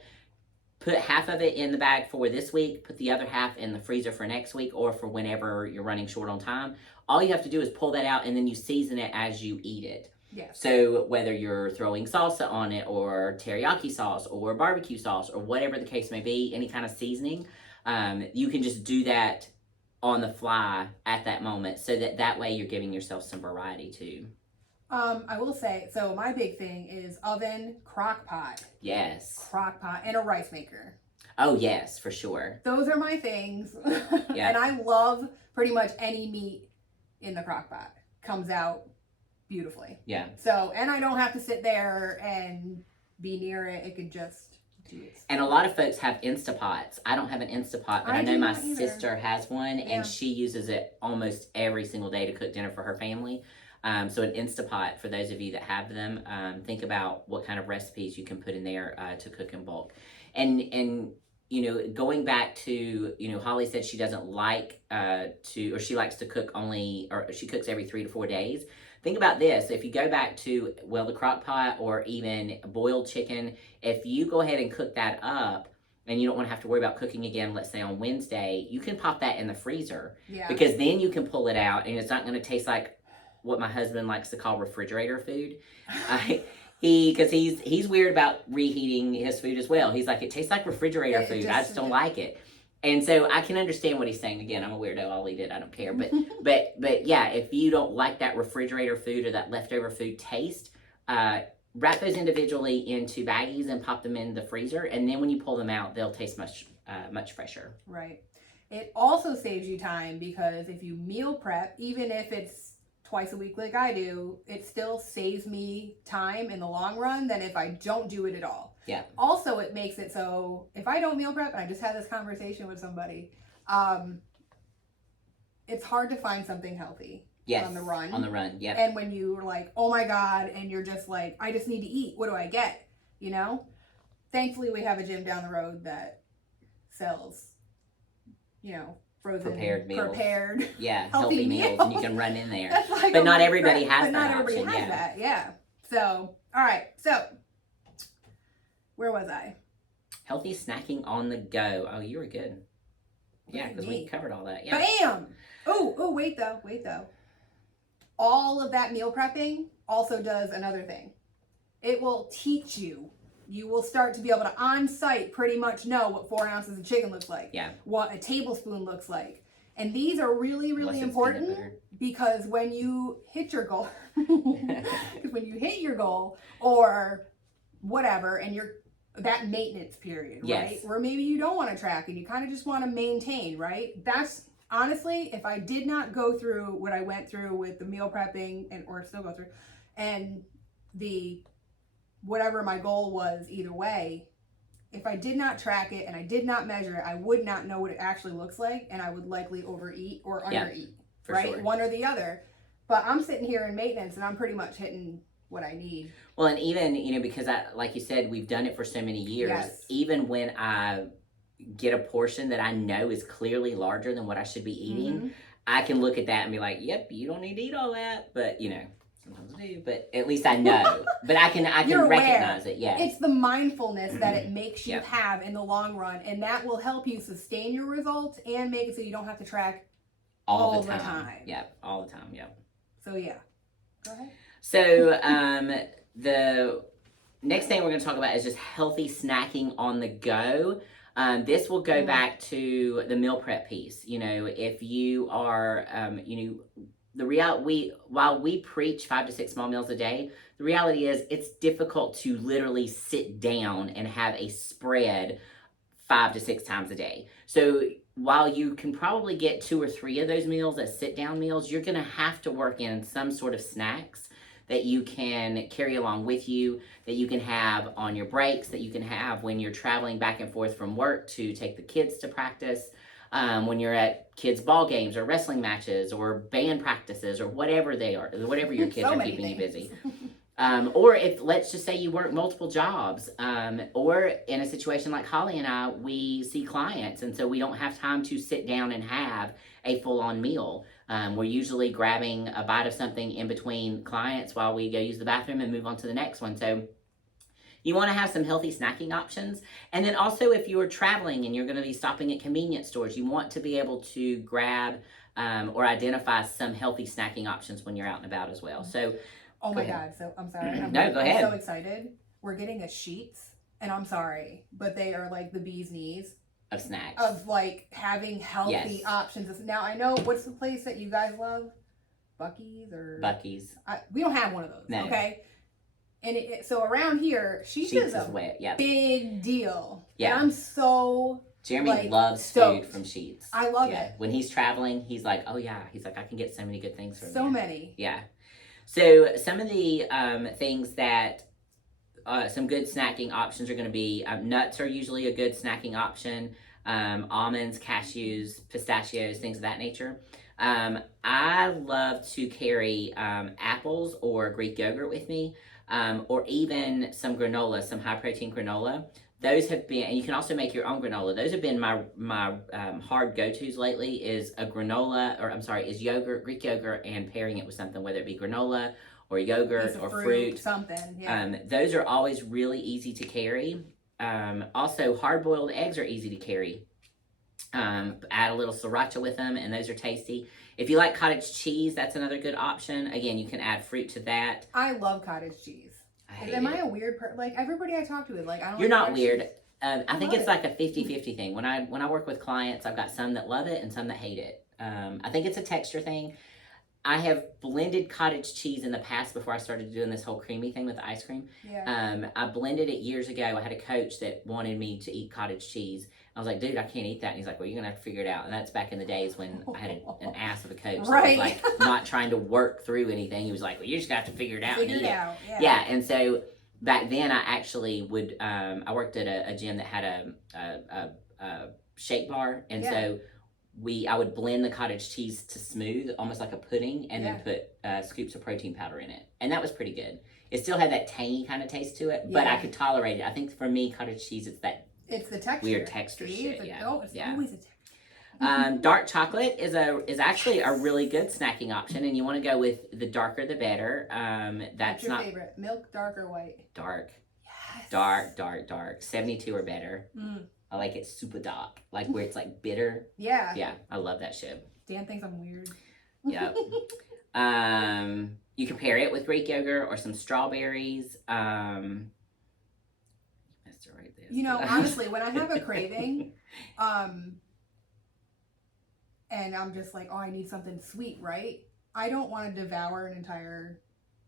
Put half of it in the bag for this week, put the other half in the freezer for next week or for whenever you're running short on time. All you have to do is pull that out and then you season it as you eat it. Yes. So whether you're throwing salsa on it or teriyaki sauce or barbecue sauce or whatever the case may be, any kind of seasoning, you can just do that on the fly at that moment so that way you're giving yourself some variety too. I will say, so my big thing is oven, crock pot. Yes. Crock pot, and a rice maker. Oh, yes, for sure. Those are my things. Yeah. And I love pretty much any meat in the crock pot. Comes out beautifully. Yeah. So, and I don't have to sit there and be near it. It could just do it. And a lot of folks have Instapots. I don't have an Instapot, but I know my sister has one, and she uses it almost every single day to cook dinner for her family. So an Instapot, for those of you that have them, think about what kind of recipes you can put in there to cook in bulk. And you know, going back to, you know, Holly said she doesn't like or she likes to cook or she cooks every 3 to 4 days. Think about this. If you go back to, the crock pot or even boiled chicken, if you go ahead and cook that up and you don't want to have to worry about cooking again, let's say on Wednesday, you can pop that in the freezer. Yeah. Because then you can pull it out and it's not going to taste like what my husband likes to call refrigerator food. Because he's weird about reheating his food as well. He's like, it tastes like refrigerator food. I just don't like it. And so I can understand what he's saying. Again, I'm a weirdo. I'll eat it. I don't care. But yeah, if you don't like that refrigerator food or that leftover food taste, wrap those individually into baggies and pop them in the freezer. And then when you pull them out, they'll taste much fresher. Right. It also saves you time because if you meal prep, even if it's twice a week like I do, it still saves me time in the long run than if I don't do it at all. Yeah. Also, it makes it so if I don't meal prep, and I just had this conversation with somebody, it's hard to find something healthy. Yes. On the run. On the run, yep. And when you're like, oh my God, and you're just like, I just need to eat. What do I get? You know? Thankfully, we have a gym down the road that sells, you know, frozen, prepared meals. Yeah, healthy meals, and you can run in there. Like but not everybody has that. Not everybody has that. Yeah. So, all right. So, where was I? Healthy snacking on the go. Oh, you were good. Yeah, because we covered all that. Yeah. Bam! Oh, wait though. All of that meal prepping also does another thing. It will teach you. You will start to be able to on site pretty much know what 4 ounces of chicken looks like. Yeah. What a tablespoon looks like. And these are really, really important because when you hit your goal, or whatever, and you're that maintenance period, yes. right? Where maybe you don't want to track and you kind of just want to maintain, right? That's honestly, if I did not go through what I went through with the meal prepping or still go through, and the whatever my goal was either way, if I did not track it and I did not measure it, I would not know what it actually looks like, and I would likely overeat or undereat, right? Sure. One or the other. But I'm sitting here in maintenance and I'm pretty much hitting what I need. Well, and even, you know, because like you said, we've done it for so many years, yes. Even when I get a portion that I know is clearly larger than what I should be eating, mm-hmm. I can look at that and be like, yep, you don't need to eat all that. But, you know, sometimes I do, but at least I know. But I can recognize it, yeah. It's the mindfulness that it makes you have in the long run, and that will help you sustain your results and make it so you don't have to track all the time. Yep, all the time, yep. So, yeah. Go ahead. So, the next thing we're going to talk about is just healthy snacking on the go. This will go back to the meal prep piece. You know, if you are, while we preach 5 to 6 small meals a day, the reality is it's difficult to literally sit down and have a spread 5 to 6 times a day. So while you can probably get 2 or 3 of those meals as sit down meals, you're going to have to work in some sort of snacks that you can carry along with you, that you can have on your breaks, that you can have when you're traveling back and forth from work to take the kids to practice, when you're at kids' ball games or wrestling matches or band practices or whatever they are, whatever your kids are keeping you busy. Or if, let's just say you work multiple jobs, or in a situation like Holly and I, we see clients, and so we don't have time to sit down and have a full-on meal. We're usually grabbing a bite of something in between clients while we go use the bathroom and move on to the next one. So you want to have some healthy snacking options. And then also if you're traveling and you're going to be stopping at convenience stores, you want to be able to grab or identify some healthy snacking options when you're out and about as well. So, oh my God. So I'm sorry. Go ahead. I'm so excited. We're getting a sheets, and I'm sorry, but they are like the bee's knees. Of snacks. Of like having healthy options. Now I know, what's the place that you guys love? Buc-ee's or? Buc-ee's. We don't have one of those. No. Okay. And so around here, sheets is a wet. Yep. Big deal. Yeah. And I'm so Jeremy loves food from Sheets. I love it. When he's traveling, he's like, oh yeah. He's like, I can get so many good things from there. So many. Yeah. So some of the things that some good snacking options are going to be, nuts are usually a good snacking option. Almonds, cashews, pistachios, things of that nature. I love to carry apples or Greek yogurt with me, or even some granola, some high protein granola. Those have been, and you can also make your own granola. Those have been my hard go-tos lately, is is yogurt, Greek yogurt, and pairing it with something, whether it be granola or yogurt or fruit. Something, yeah. Those are always really easy to carry. Also, hard-boiled eggs are easy to carry. Add a little sriracha with them, and those are tasty. If you like cottage cheese, that's another good option. Again, you can add fruit to that. I love cottage cheese. Am I a weird person? Like, everybody I talk to is like, I don't You're like not weird. Cheese. I think it's like a 50-50 thing. When I work with clients, I've got some that love it and some that hate it. I think it's a texture thing. I have blended cottage cheese in the past before I started doing this whole creamy thing with the ice cream. Yeah. I blended it years ago. I had a coach that wanted me to eat cottage cheese. I was like, dude, I can't eat that. And he's like, well, you're going to have to figure it out. And that's back in the days when I had an ass of a coach that was like not trying to work through anything. He was like, well, you just got to figure it out. Figure it out. Yeah. And so back then I actually would, I worked at a gym that had a shake bar. And so I would blend the cottage cheese to smooth, almost like a pudding, and then put scoops of protein powder in it. And that was pretty good. It still had that tangy kind of taste to it, but I could tolerate it. I think for me, cottage cheese, it's the texture. Weird texture shit. It's always a texture. Dark chocolate is actually a really good snacking option, and you want to go with the darker the better. What's your favorite? Milk, dark, or white? Dark. Yes. Dark. 72 or better. I like it super dark, like where it's like bitter. Yeah. Yeah, I love that shit. Dan thinks I'm weird. Yep. You can pair it with Greek yogurt or some strawberries. You know, honestly, when I have a craving, and I'm just like, oh, I need something sweet, right? I don't want to devour an entire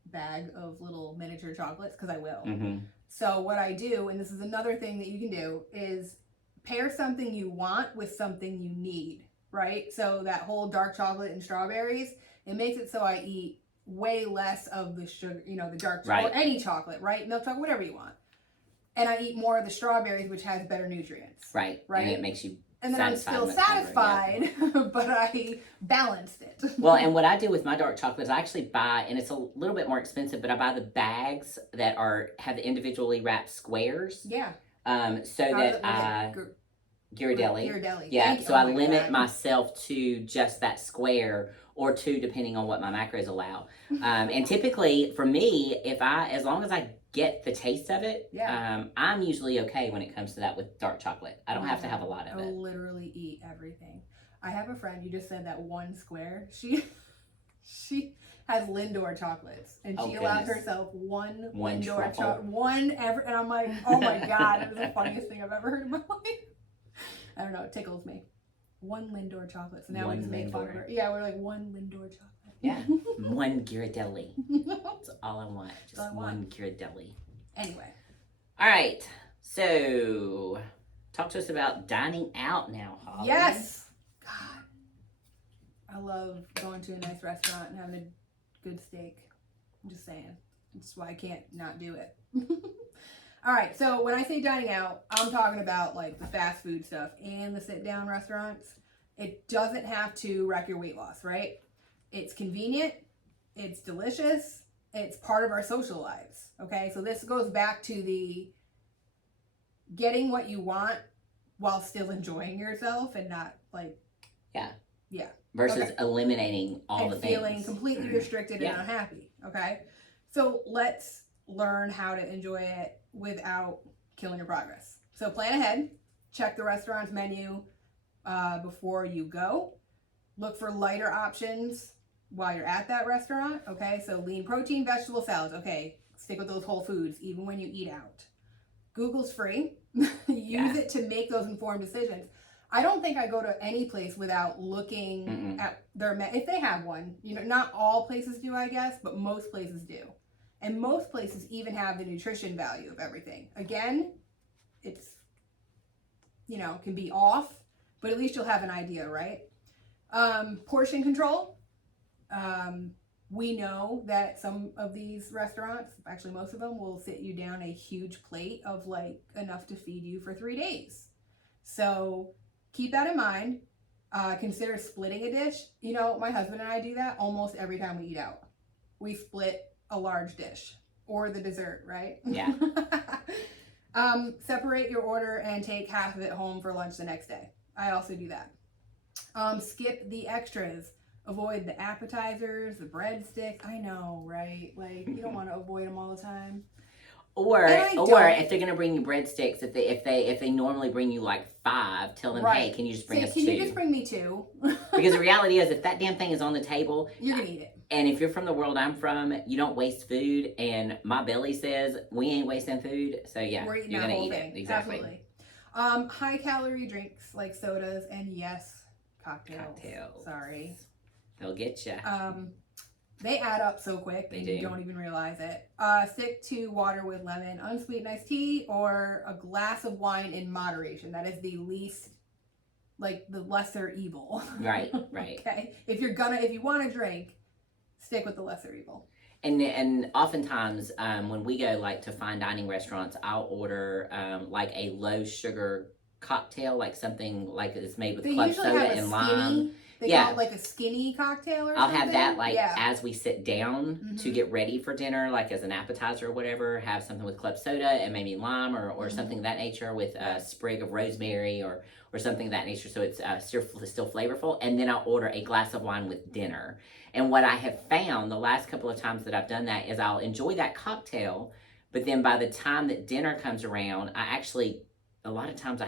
bag of little miniature chocolates, because I will. Mm-hmm. So what I do, and this is another thing that you can do, is pair something you want with something you need, right? So that whole dark chocolate and strawberries, it makes it so I eat way less of the sugar, you know, the dark chocolate, or any chocolate, right? Milk chocolate, whatever you want. And I eat more of the strawberries, which has better nutrients. Right. And it makes you and then I'm still satisfied, but I balanced it. Well, and what I do with my dark chocolate is I actually buy, and it's a little bit more expensive, but I buy the bags that have the individually wrapped squares. Yeah. Ghirardelli. Yeah. So I limit myself to just that square, or two, depending on what my macros allow. And typically, for me, as long as I get the taste of it, I'm usually okay when it comes to that with dark chocolate. I don't have to have a lot of it. I'll literally eat everything. I have a friend, you just said that one square. She has Lindor chocolates, and she allows herself one Lindor chocolate, and I'm like, oh my god, it was the funniest thing I've ever heard in my life. I don't know, it tickles me. One Lindor chocolate. So now we just make fun of her. Yeah, we're like, one Lindor chocolate. Yeah. One Ghirardelli. That's all I want. Just one Ghirardelli. Anyway. All right. So, talk to us about dining out now, Holly. Yes. God. I love going to a nice restaurant and having a good steak. I'm just saying. That's why I can't not do it. All right. So, when I say dining out, I'm talking about like the fast food stuff and the sit-down restaurants. It doesn't have to wreck your weight loss, right? It's convenient, it's delicious, it's part of our social lives, okay? So this goes back to the getting what you want while still enjoying yourself and not like... Yeah. Versus eliminating all the things. And feeling completely restricted and unhappy, okay? So let's learn how to enjoy it without killing your progress. So plan ahead, check the restaurant's menu before you go. Look for lighter options while you're at that restaurant, okay? So lean protein, vegetable salads, okay. Stick with those whole foods, even when you eat out. Google's free. Use it to make those informed decisions. I don't think I go to any place without looking at their if they have one. You know, not all places do, I guess, but most places do. And most places even have the nutrition value of everything. Again, it's, you know, can be off, but at least you'll have an idea, right? Portion control. We know that some of these restaurants, actually most of them, will sit you down a huge plate of like enough to feed you for 3 days. So keep that in mind. Consider splitting a dish. You know, my husband and I do that almost every time we eat out. We split a large dish or the dessert, right? Yeah. Separate your order and take half of it home for lunch the next day. I also do that. Skip the extras. Avoid the appetizers, the breadsticks. I know, right? Like, you don't want to avoid them all the time. Or if they're gonna bring you breadsticks, if they normally bring you like 5, tell them, hey, can you just bring us 2? Can you just bring me 2? Because the reality is, if that damn thing is on the table, you're gonna eat it. And if you're from the world I'm from, you don't waste food. And my belly says we ain't wasting food. So yeah, you're gonna eat it. Exactly. Absolutely. High calorie drinks like sodas and yes, cocktails. Sorry. They'll get you. They add up so quick and you don't even realize it. Stick to water with lemon, unsweetened iced tea, or a glass of wine in moderation. That is the least, like the lesser evil. Right. Okay. If you want to drink, stick with the lesser evil. And oftentimes when we go like to fine dining restaurants, I'll order like a low sugar cocktail, like something like it's made with club soda and lime. They call it like a skinny cocktail or something. I'll have that like as we sit down to get ready for dinner, like as an appetizer or whatever, have something with club soda and maybe lime or something of that nature with a sprig of rosemary or something of that nature, so it's still flavorful. And then I'll order a glass of wine with dinner. And what I have found the last couple of times that I've done that is I'll enjoy that cocktail, but then by the time that dinner comes around, a lot of times I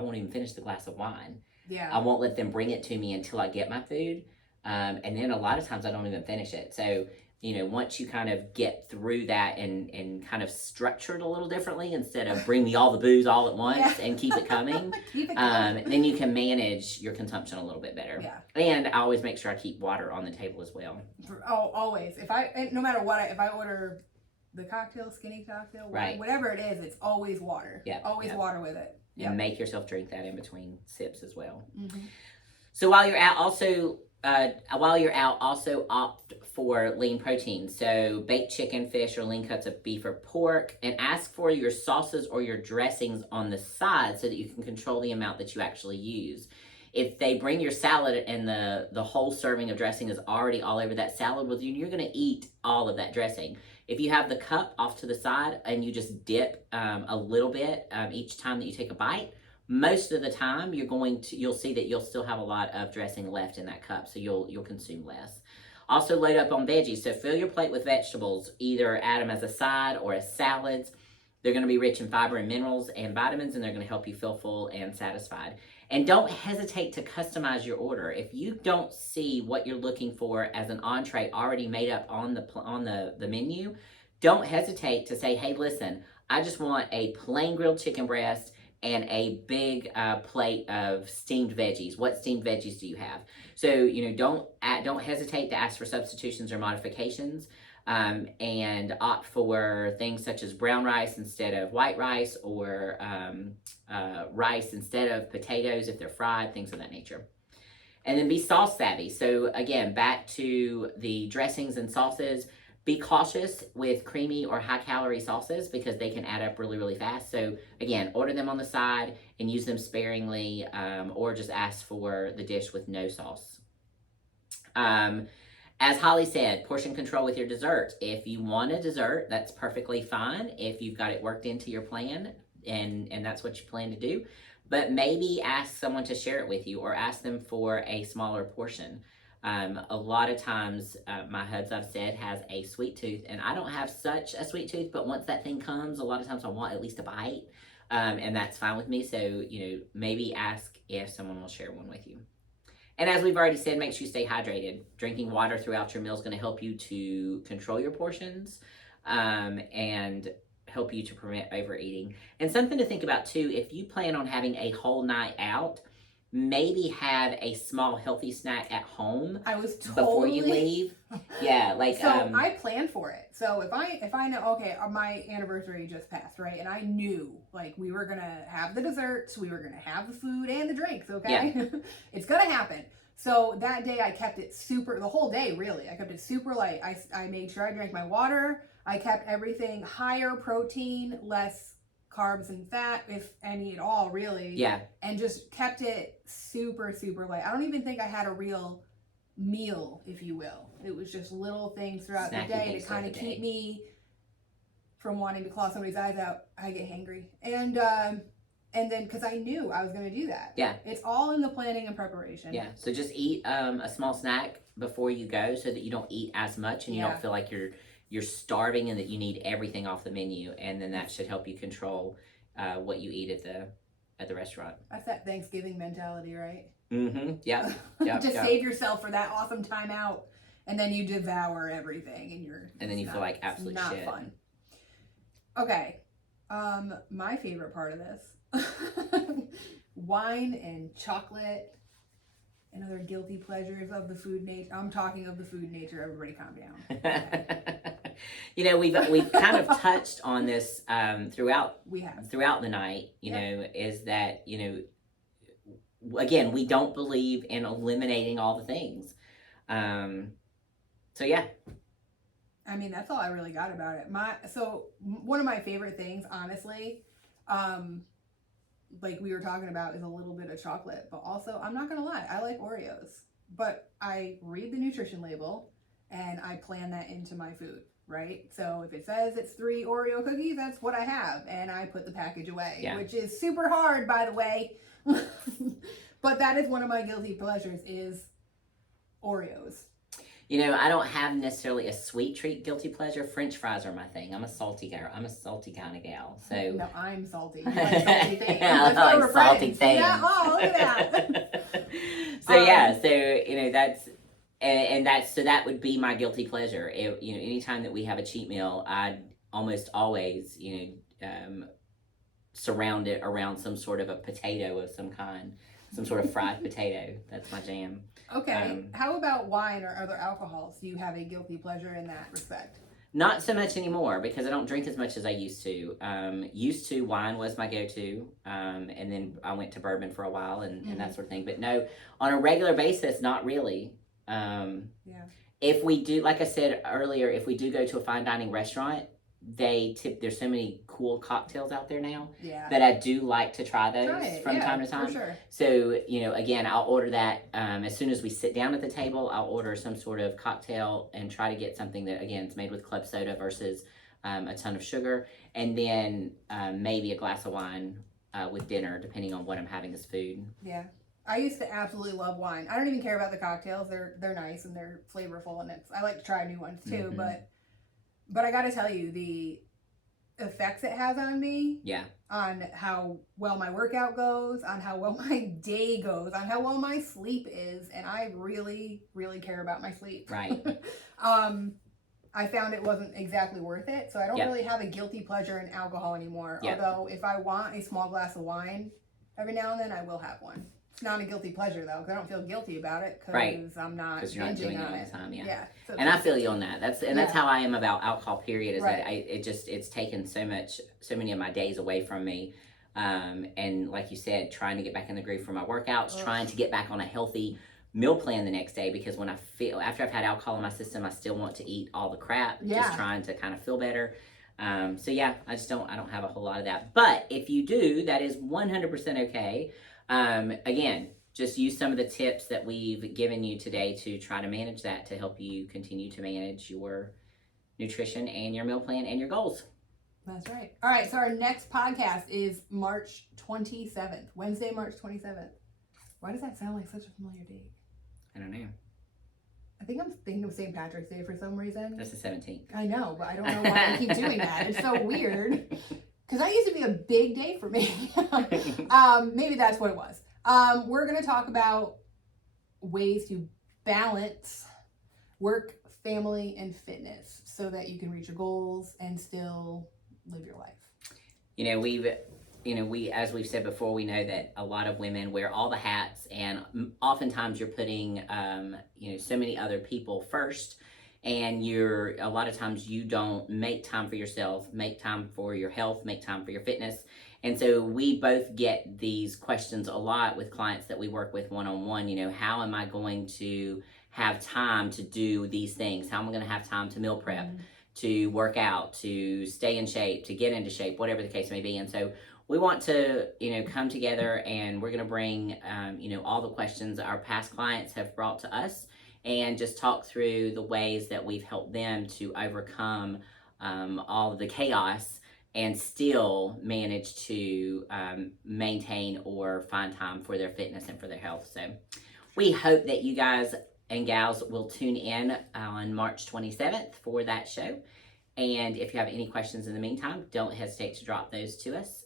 won't even finish the glass of wine. Yeah. I won't let them bring it to me until I get my food. And then a lot of times I don't even finish it. So, once you kind of get through that and kind of structure it a little differently instead of bring me all the booze all at once and keep it coming, then you can manage your consumption a little bit better. Yeah. And I always make sure I keep water on the table as well. Oh, always. No matter what, if I order the cocktail, skinny cocktail, whatever it is, it's always water. Yeah. Always water with it. And make yourself drink that in between sips as well. Mm-hmm. So while you're out, also opt for lean protein. So baked chicken, fish, or lean cuts of beef or pork, and ask for your sauces or your dressings on the side so that you can control the amount that you actually use. If they bring your salad and the whole serving of dressing is already all over that salad with you, you're going to eat all of that dressing. If you have the cup off to the side and you just dip a little bit each time that you take a bite, most of the time you'll see that you'll still have a lot of dressing left in that cup, so you'll consume less. Also load up on veggies, so fill your plate with vegetables, either add them as a side or as salads. They're going to be rich in fiber and minerals and vitamins, and they're going to help you feel full and satisfied. And don't hesitate to customize your order. If you don't see what you're looking for as an entree already made up on the menu, don't hesitate to say, hey, listen, I just want a plain grilled chicken breast and a big plate of steamed veggies. What steamed veggies do you have? So, don't hesitate to ask for substitutions or modifications. And opt for things such as brown rice instead of white rice, or rice instead of potatoes if they're fried, things of that nature. And then be sauce savvy. So again, back to the dressings and sauces, be cautious with creamy or high calorie sauces because they can add up really, really fast. So again, order them on the side and use them sparingly, or just ask for the dish with no sauce. As Holly said, portion control with your dessert. If you want a dessert, that's perfectly fine if you've got it worked into your plan and that's what you plan to do. But maybe ask someone to share it with you or ask them for a smaller portion. A lot of times, my hubs, I've said, has a sweet tooth, and I don't have such a sweet tooth, but once that thing comes, a lot of times I want at least a bite, and that's fine with me. So, maybe ask if someone will share one with you. And as we've already said, make sure you stay hydrated. Drinking water throughout your meal is going to help you to control your portions and help you to prevent overeating. And something to think about too, if you plan on having a whole night out, maybe have a small healthy snack at home before you leave. Yeah, like so I plan for it. So if I know, okay, my anniversary just passed, right? And I knew like we were gonna have the desserts, we were gonna have the food and the drinks, okay? Yeah. It's gonna happen. So that day I kept it the whole day really. I kept it super light. I made sure I drank my water. I kept everything higher protein, less carbs and fat, if any at all, really. Yeah. And just kept it super, super light. I don't even think I had a real meal, if you will. It was just little things throughout the day to kind of keep me from wanting to claw somebody's eyes out. I get hangry. And then, because I knew I was going to do that. Yeah. It's all in the planning and preparation. Yeah. So just eat a small snack before you go so that you don't eat as much and you don't feel like you're starving and that you need everything off the menu, and then that should help you control what you eat at the restaurant. That's that Thanksgiving mentality, right? Mm-hmm. Yeah. Just save yourself for that awesome time out, and then you devour everything, and then you feel like absolute shit. Not fun. Okay, my favorite part of this, Wine and chocolate and other guilty pleasures of the food nature. I'm talking of the food nature. Everybody calm down. Okay. We've kind of touched on this throughout the night, Yep. is that, again, we don't believe in eliminating all the things. So yeah. I mean, that's all I really got about it. One of my favorite things, honestly, like we were talking about, is a little bit of chocolate. But also, I'm not gonna lie, I like Oreos. But I read the nutrition label and I plan that into my food, right? So if it says it's 3 Oreo cookies, that's what I have, and I put the package away, which is super hard, by the way. But that is one of my guilty pleasures, is Oreos. I don't have necessarily a sweet treat guilty pleasure. French fries are my thing. I'm a salty girl. I'm a salty kind of gal. So no, I'm salty. You like salty things. I like salty things. Yeah, oh, look at that. So that would be my guilty pleasure. Anytime that we have a cheat meal, I almost always surround it around some sort of a potato of some kind, some sort of fried potato. That's my jam. Okay. How about wine or other alcohols? Do you have a guilty pleasure in that respect? Not so much anymore, because I don't drink as much as I used to. Wine was my go-to, and then I went to bourbon for a while and that sort of thing. But no, on a regular basis, not really. If we do, like I said earlier, if we do go to a fine dining restaurant, there's so many cool cocktails out there now that I do like to try those from time to time. For sure. So, again, I'll order that as soon as we sit down at the table. I'll order some sort of cocktail and try to get something that, again, is made with club soda versus a ton of sugar, and then maybe a glass of wine with dinner, depending on what I'm having as food. Yeah. I used to absolutely love wine. I don't even care about the cocktails. They're nice and they're flavorful, and I like to try new ones too, But I got to tell you, the effects it has on me, on how well my workout goes, on how well my day goes, on how well my sleep is, and I really, really care about my sleep. Right. I found it wasn't exactly worth it, so I don't really have a guilty pleasure in alcohol anymore. Although, if I want a small glass of wine every now and then, I will have one. It's not a guilty pleasure, though, because I don't feel guilty about it, because I'm not you're not doing it all on the time. So and I feel you on that. That's how I am about alcohol, period, is that it's taken so many of my days away from me. And like you said, trying to get back in the groove for my workouts, trying to get back on a healthy meal plan the next day, because when after I've had alcohol in my system, I still want to eat all the crap, just trying to kind of feel better. I don't have a whole lot of that. But if you do, that is 100% okay. Again, just use some of the tips that we've given you today to try to manage that, to help you continue to manage your nutrition and your meal plan and your goals. That's right. All right, so our next podcast is March 27th, Wednesday, March 27th. Why does that sound like such a familiar date? I don't know. I think I'm thinking of St. Patrick's Day for some reason. That's the 17th. I know, but I don't know why I keep doing that. It's so weird. Because that used to be a big day for me. Maybe that's what it was. We're going to talk about ways to balance work, family, and fitness so that you can reach your goals and still live your life. As we've said before, we know that a lot of women wear all the hats, and oftentimes you're putting, so many other people first. And a lot of times you don't make time for yourself, make time for your health, make time for your fitness. And so we both get these questions a lot with clients that we work with one-on-one. How am I going to have time to do these things? How am I going to have time to meal prep, to work out, to stay in shape, to get into shape, whatever the case may be. And so we want to, come together, and we're going to bring, all the questions our past clients have brought to us, and just talk through the ways that we've helped them to overcome all of the chaos and still manage to maintain or find time for their fitness and for their health. So we hope that you guys and gals will tune in on March 27th for that show. And if you have any questions in the meantime, don't hesitate to drop those to us.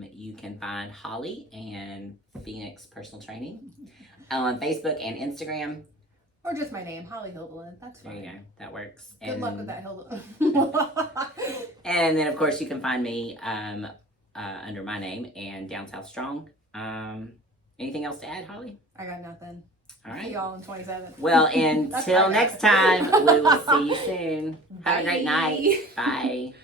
You can find Holly and Phoenix Personal Training on Facebook and Instagram. Or just my name, Holly Hyldelund. That's fine. There you go. That works. Good luck with that, Hyldelund. And then, of course, you can find me under my name, and Down South Strong. Anything else to add, Holly? I got nothing. All right. See y'all on 27th. Well, until next time, we will see you soon. Have a great night. Bye.